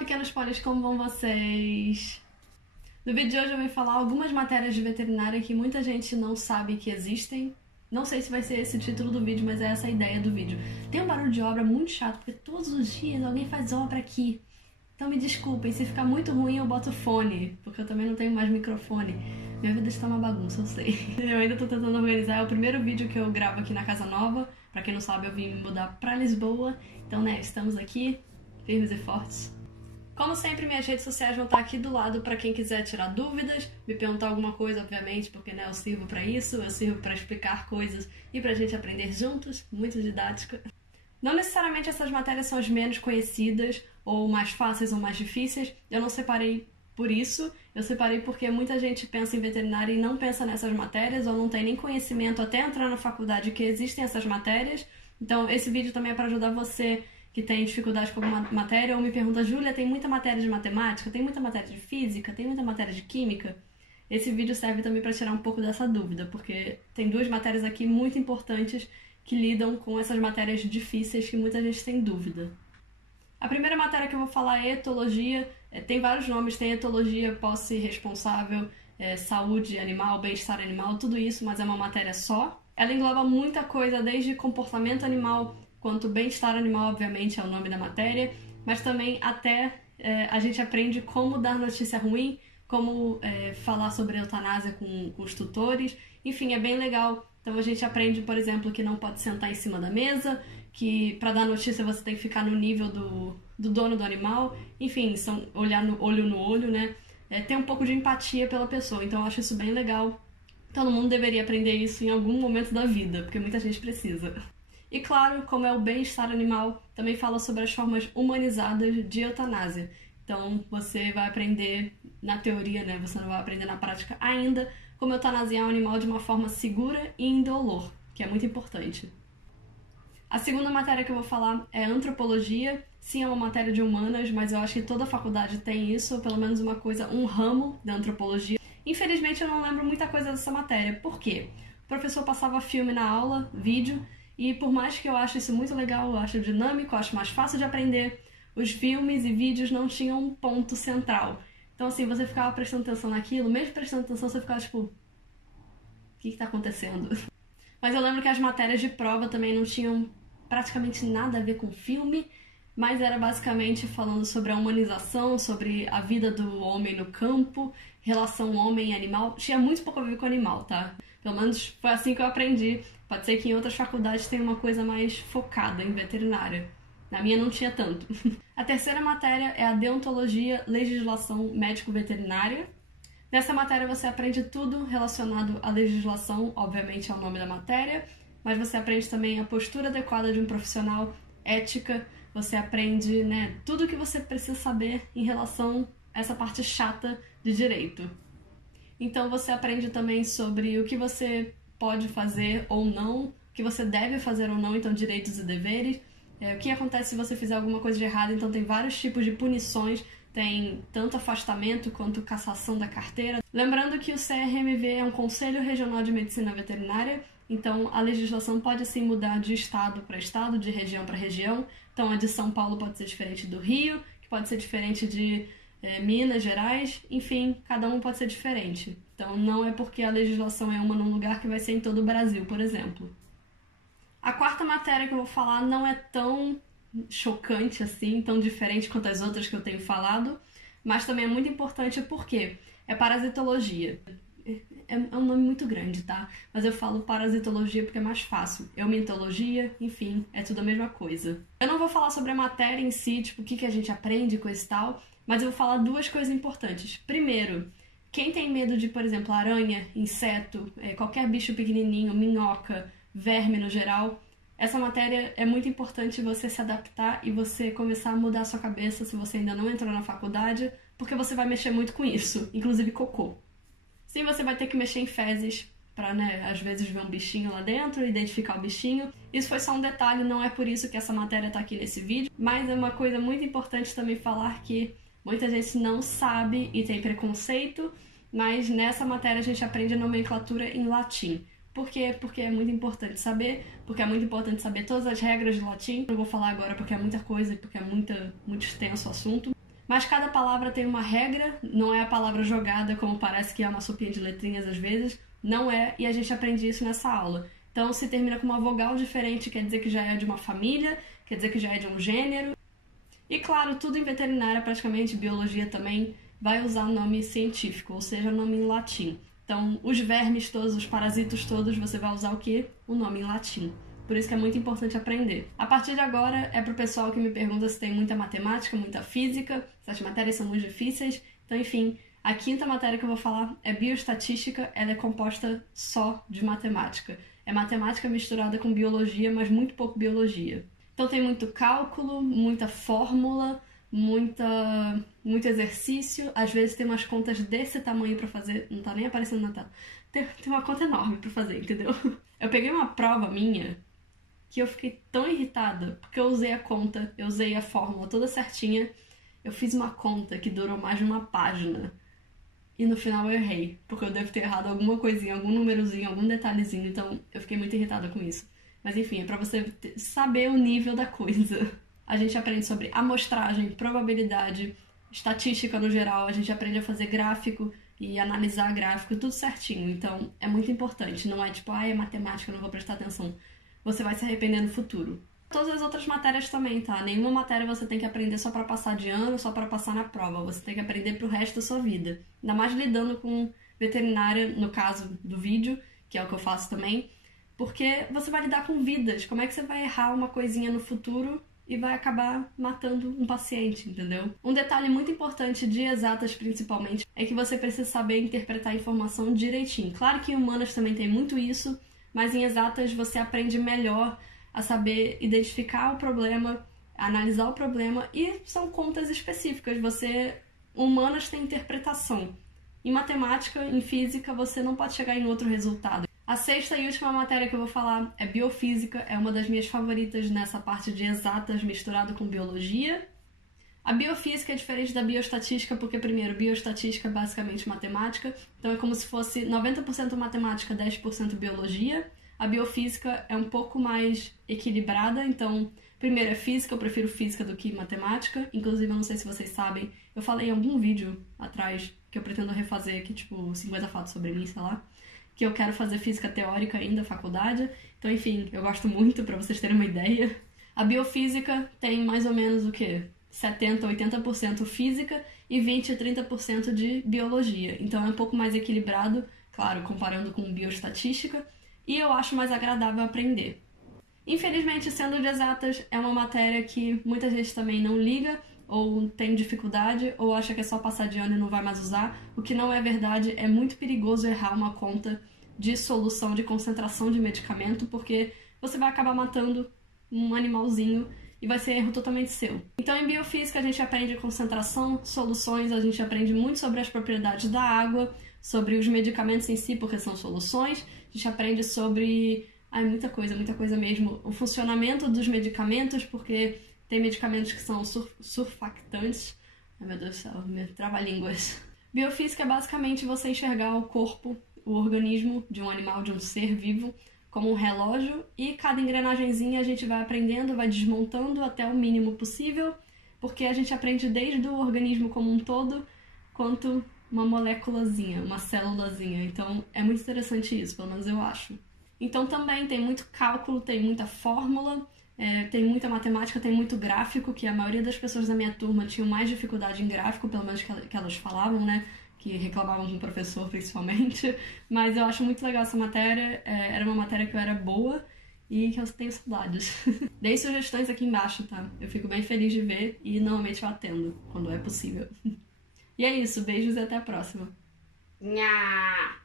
pequenos ponis, como vão vocês? No vídeo de hoje eu vou falar algumas matérias de veterinária que muita gente não sabe que existem. Não sei se vai ser esse o título do vídeo, mas é essa a ideia do vídeo. Tem um barulho de obra muito chato, porque todos os dias alguém faz obra aqui. Então me desculpem, se ficar muito ruim eu boto fone, porque eu também não tenho mais microfone. Minha vida está uma bagunça, eu sei. Eu ainda tô tentando organizar, é o primeiro vídeo que eu gravo aqui na casa nova. Pra quem não sabe, eu vim me mudar pra Lisboa. Então, né, estamos aqui, firmes e fortes. Como sempre, minhas redes sociais vão estar aqui do lado para quem quiser tirar dúvidas, me perguntar alguma coisa, obviamente, porque né, eu sirvo para isso, eu sirvo para explicar coisas e pra gente aprender juntos, muito didático. Não necessariamente essas matérias são as menos conhecidas, ou mais fáceis ou mais difíceis, eu não separei por isso, eu separei porque muita gente pensa em veterinária e não pensa nessas matérias, ou não tem nem conhecimento até entrar na faculdade que existem essas matérias. Então esse vídeo também é para ajudar você que tem dificuldade com alguma matéria, ou me pergunta, Júlia, tem muita matéria de matemática, tem muita matéria de física, tem muita matéria de química? Esse vídeo serve também para tirar um pouco dessa dúvida, porque tem duas matérias aqui muito importantes que lidam com essas matérias difíceis que muita gente tem dúvida. A primeira matéria que eu vou falar é etologia. Tem vários nomes, tem etologia, posse responsável, saúde animal, bem-estar animal, tudo isso, mas é uma matéria só. Ela engloba muita coisa, desde comportamento animal, quanto bem-estar animal, obviamente, é o nome da matéria, mas também até a gente aprende como dar notícia ruim, como falar sobre eutanásia com os tutores, enfim, é bem legal. Então a gente aprende, por exemplo, que não pode sentar em cima da mesa, que para dar notícia você tem que ficar no nível do dono do animal, enfim, olhar no olho, né? Ter um pouco de empatia pela pessoa, então eu acho isso bem legal. Todo mundo deveria aprender isso em algum momento da vida, porque muita gente precisa. E claro, como é o bem-estar animal, também fala sobre as formas humanizadas de eutanásia. Então você vai aprender na teoria, né? Você não vai aprender na prática ainda como eutanasiar um animal de uma forma segura e indolor, que é muito importante. A segunda matéria que eu vou falar é antropologia. Sim, é uma matéria de humanas, mas eu acho que toda faculdade tem isso, ou pelo menos uma coisa, um ramo da antropologia. Infelizmente eu não lembro muita coisa dessa matéria. Por quê? O professor passava filme na aula, vídeo, e por mais que eu ache isso muito legal, eu acho dinâmico, eu acho mais fácil de aprender, os filmes e vídeos não tinham um ponto central. Então assim, você ficava prestando atenção naquilo, mesmo prestando atenção você ficava tipo, o que tá acontecendo? Mas eu lembro que as matérias de prova também não tinham praticamente nada a ver com filme, mas era basicamente falando sobre a humanização, sobre a vida do homem no campo, relação homem-animal. Tinha muito pouco a ver com animal, tá? Pelo menos foi assim que eu aprendi. Pode ser que em outras faculdades tenha uma coisa mais focada em veterinária. Na minha não tinha tanto. A terceira matéria é a deontologia, legislação médico-veterinária. Nessa matéria você aprende tudo relacionado à legislação, obviamente é o nome da matéria, mas você aprende também a postura adequada de um profissional, ética, você aprende, né, tudo o que você precisa saber em relação a essa parte chata de direito. Então você aprende também sobre o que você pode fazer ou não, o que você deve fazer ou não, então direitos e deveres, o que acontece se você fizer alguma coisa de errado, então tem vários tipos de punições, tem tanto afastamento quanto cassação da carteira. Lembrando que o CRMV é um Conselho Regional de Medicina Veterinária, então a legislação pode sim mudar de estado para estado, de região para região. Então a de São Paulo pode ser diferente do Rio, que pode ser diferente de Minas Gerais, enfim, cada um pode ser diferente. Então não é porque a legislação é uma num lugar que vai ser em todo o Brasil, por exemplo. A quarta matéria que eu vou falar não é tão chocante assim, tão diferente quanto as outras que eu tenho falado, mas também é muito importante porque é parasitologia. É um nome muito grande, tá? Mas eu falo parasitologia porque é mais fácil. Eumitologia, enfim, é tudo a mesma coisa. Eu não vou falar sobre a matéria em si, tipo, o que a gente aprende com esse tal, mas eu vou falar duas coisas importantes. Primeiro, quem tem medo de, por exemplo, aranha, inseto, qualquer bicho pequenininho, minhoca, verme no geral, essa matéria é muito importante você se adaptar e você começar a mudar a sua cabeça se você ainda não entrou na faculdade, porque você vai mexer muito com isso, inclusive cocô. Sim, você vai ter que mexer em fezes pra, né, às vezes ver um bichinho lá dentro, identificar o bichinho. Isso foi só um detalhe, não é por isso que essa matéria tá aqui nesse vídeo, mas é uma coisa muito importante também falar que muita gente não sabe e tem preconceito, mas nessa matéria a gente aprende a nomenclatura em latim. Por quê? Porque é muito importante saber, porque é muito importante saber todas as regras de latim. Não vou falar agora porque é muita coisa e porque é muito extenso o assunto. Mas cada palavra tem uma regra, não é a palavra jogada como parece que é uma sopinha de letrinhas às vezes, não é, e a gente aprende isso nessa aula. Então, se termina com uma vogal diferente, quer dizer que já é de uma família, quer dizer que já é de um gênero. E claro, tudo em veterinária, praticamente, biologia também, vai usar nome científico, ou seja, nome em latim. Então, os vermes todos, os parasitos todos, você vai usar o quê? O nome em latim. Por isso que é muito importante aprender. A partir de agora, é pro pessoal que me pergunta se tem muita matemática, muita física, se as matérias são muito difíceis. Então, enfim, a quinta matéria que eu vou falar é bioestatística, ela é composta só de matemática. É matemática misturada com biologia, mas muito pouco biologia. Então tem muito cálculo, muita fórmula, muito exercício. Às vezes tem umas contas desse tamanho pra fazer, não tá nem aparecendo na tela. Tem uma conta enorme pra fazer, entendeu? Eu peguei uma prova minha que eu fiquei tão irritada, porque eu usei a conta, eu usei a fórmula toda certinha, eu fiz uma conta que durou mais de uma página. E no final eu errei, porque eu devo ter errado alguma coisinha, algum númerozinho, algum detalhezinho, então eu fiquei muito irritada com isso. Mas enfim, é pra você saber o nível da coisa. A gente aprende sobre amostragem, probabilidade, estatística no geral, a gente aprende a fazer gráfico e analisar gráfico, tudo certinho. Então é muito importante, não é tipo, é matemática, não vou prestar atenção. Você vai se arrepender no futuro. Todas as outras matérias também, tá? Nenhuma matéria você tem que aprender só pra passar de ano, só pra passar na prova. Você tem que aprender pro resto da sua vida. Ainda mais lidando com veterinária, no caso do vídeo, que é o que eu faço também, porque você vai lidar com vidas. Como é que você vai errar uma coisinha no futuro e vai acabar matando um paciente, entendeu? Um detalhe muito importante de exatas, principalmente, é que você precisa saber interpretar a informação direitinho. Claro que em humanas também tem muito isso, mas em exatas você aprende melhor a saber identificar o problema, analisar o problema, e são contas específicas. Humanas têm interpretação. Em matemática, em física, você não pode chegar em outro resultado. A sexta e última matéria que eu vou falar é biofísica, é uma das minhas favoritas nessa parte de exatas misturado com biologia. A biofísica é diferente da bioestatística porque, primeiro, bioestatística é basicamente matemática, então é como se fosse 90% matemática, 10% biologia. A biofísica é um pouco mais equilibrada, então, primeiro é física, eu prefiro física do que matemática. Inclusive, eu não sei se vocês sabem, eu falei em algum vídeo atrás, que eu pretendo refazer aqui, tipo, 50 fatos sobre mim, sei lá, que eu quero fazer física teórica ainda, faculdade. Então, enfim, eu gosto muito, pra vocês terem uma ideia. A biofísica tem mais ou menos o quê? 70%, 80% física e 20% a 30% de biologia. Então, é um pouco mais equilibrado, claro, comparando com bioestatística, e eu acho mais agradável aprender. Infelizmente, sendo de exatas, é uma matéria que muita gente também não liga, ou tem dificuldade, ou acha que é só passar de ano e não vai mais usar, o que não é verdade. É muito perigoso errar uma conta de solução de concentração de medicamento, porque você vai acabar matando um animalzinho e vai ser erro totalmente seu. Então, em biofísica, a gente aprende concentração, soluções, a gente aprende muito sobre as propriedades da água, sobre os medicamentos em si, porque são soluções, a gente aprende sobre muita coisa mesmo. O funcionamento dos medicamentos, porque tem medicamentos que são surfactantes. Ai, meu Deus do céu, trava-línguas. Biofísica é basicamente você enxergar o corpo, o organismo de um animal, de um ser vivo, como um relógio, e cada engrenagenzinha a gente vai aprendendo, vai desmontando até o mínimo possível, porque a gente aprende desde o organismo como um todo, quanto uma moléculazinha, uma célulazinha. Então é muito interessante isso, pelo menos eu acho. Então também tem muito cálculo, tem muita fórmula, tem muita matemática, tem muito gráfico, que a maioria das pessoas da minha turma tinham mais dificuldade em gráfico, pelo menos que elas falavam, né? Que reclamavam com o professor, principalmente. Mas eu acho muito legal essa matéria, era uma matéria que eu era boa e que eu tenho saudades. Deem sugestões aqui embaixo, tá? Eu fico bem feliz de ver e normalmente eu atendo, quando é possível. E é isso, beijos e até a próxima. Nha!